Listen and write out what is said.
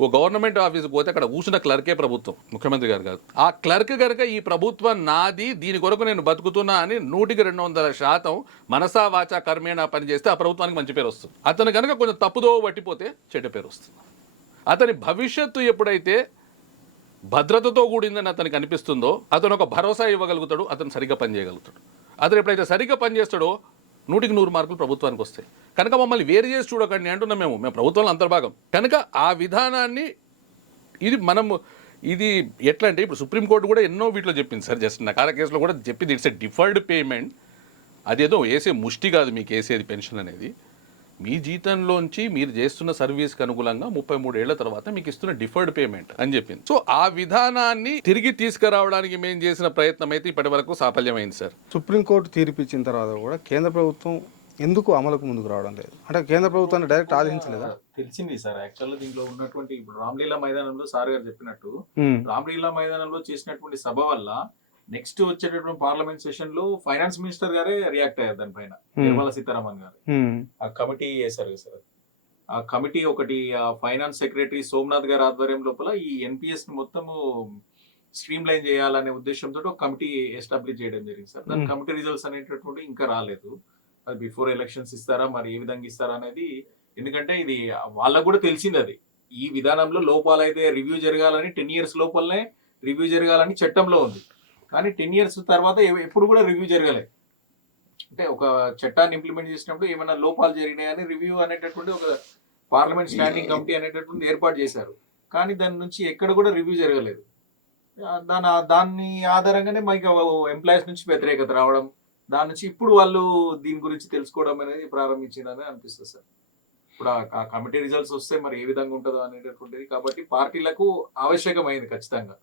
ఓ government ఆఫీస్కి పోతే అక్కడ కూర్చున్న క్లర్కే ప్రభుత్వం, ముఖ్యమంత్రి గారు కాదు. ఆ క్లర్క్ కనుక ఈ ప్రభుత్వం నాది, దీని కొరకు నేను బతుకుతున్నా అని 100% మనసా వాచా కర్మేణా పని చేస్తే ఆ ప్రభుత్వానికి మంచి పేరు వస్తుంది. అతను కనుక కొంచెం తప్పుదో పట్టిపోతే చెడ్డ పేరు వస్తుంది. అతని భవిష్యత్తు ఎప్పుడైతే భద్రతతో కూడిందని అతనికి అనిపిస్తుందో అతను ఒక భరోసా ఇవ్వగలుగుతాడు, అతను సరిగ్గా పనిచేయగలుగుతాడు. అతను ఎప్పుడైతే సరిగ్గా పనిచేస్తాడో 100కి 100 మార్కులు ప్రభుత్వానికి వస్తాయి. కనుక మమ్మల్ని వేరు చేసి చూడకండి అంటున్నాం. మేము ప్రభుత్వంలో అంతర్భాగం కనుక ఆ విధానాన్ని ఇది ఎట్లా అంటే ఇప్పుడు సుప్రీంకోర్టు కూడా ఎన్నో వీటిలో చెప్పింది సార్. జస్ట్ నకాల కేసులో కూడా చెప్పింది, ఇట్స్ ఎ డిఫర్డ్ పేమెంట్. అదేదో వేసే ముష్టి కాదు మీకు వేసేది పెన్షన్ అనేది. మీ జీతంలోంచి మీరు చేస్తున్న సర్వీస్కి అనుగుణంగా 33 ఏళ్ల తర్వాత మీకు ఇస్తున్న డిఫర్డ్ పేమెంట్ అని చెప్పింది. సో ఆ విధానాన్ని తిరిగి తీసుకురావడానికి మేము చేసిన ప్రయత్నం అయితే ఇప్పటి వరకు సాఫల్యమైంది సార్. సుప్రీంకోర్టు తీర్పు ఇచ్చిన తర్వాత కూడా కేంద్ర ప్రభుత్వం ఎందుకు అమలుకు ముందుకు రావడం లేదు? అంటే కేంద్ర ప్రభుత్వాన్ని డైరెక్ట్ ఆదేశించలేదా? తెలిసింది సార్. యాక్చువల్గా దీంట్లో ఉన్నటువంటి ఇప్పుడు రామ్లీలా మైదానంలో సార్ గారు చెప్పినట్టు రామ్లీలా మైదానంలో చేసినటువంటి సభ వల్ల నెక్స్ట్ వచ్చేటటువంటి పార్లమెంట్ సెషన్ లో ఫైనాన్స్ మినిస్టర్ గారే రియాక్ట్ అయ్యారు దానిపైన, నిర్మలా సీతారామన్ గారు. ఆ కమిటీ చేశారు సార్. ఆ కమిటీ ఒకటి ఫైనాన్స్ సెక్రటరీ సోమనాథ్ గారి ఆధ్వర్యం లోపల ఈ ఎన్పిఎస్ ని మొత్తము స్ట్రీమ్ లైన్ చేయాలనే ఉద్దేశంతో ఒక కమిటీ ఎస్టాబ్లిష్ చేయడం జరిగింది సార్. దాని కమిటీ రిజల్ట్స్ అనేటటువంటి ఇంకా రాలేదు. అది బిఫోర్ ఎలక్షన్స్ ఇస్తారా, మరి ఏ విధంగా ఇస్తారా అనేది. ఎందుకంటే ఇది వాళ్ళకు కూడా తెలిసింది, అది ఈ విధానంలో లోపాలు అయితే రివ్యూ జరగాలని 10 years లోపలనే రివ్యూ జరగాలని చట్టంలో ఉంది. కానీ 10 years తర్వాత ఎప్పుడు కూడా రివ్యూ జరగలేదు. అంటే ఒక చట్టాన్ని ఇంప్లిమెంట్ చేసినప్పుడు ఏమైనా లోపాలు జరిగినాయని రివ్యూ అనేటటువంటి ఒక పార్లమెంట్ స్టాండింగ్ కమిటీ అనేటటువంటి ఏర్పాటు చేశారు. కానీ దాని నుంచి ఎక్కడ కూడా రివ్యూ జరగలేదు. దాన్ని ఆధారంగానే మనకి ఎంప్లాయీస్ నుంచి వ్యతిరేకత రావడం, దాని నుంచి ఇప్పుడు వాళ్ళు దీని గురించి తెలుసుకోవడం అనేది ప్రారంభించిందని అనిపిస్తుంది సార్. ఇప్పుడు ఆ కమిటీ రిజల్ట్స్ వస్తే మరి ఏ విధంగా ఉంటుందో అనేటటువంటిది. కాబట్టి పార్టీలకు ఆవశ్యకమైంది ఖచ్చితంగా.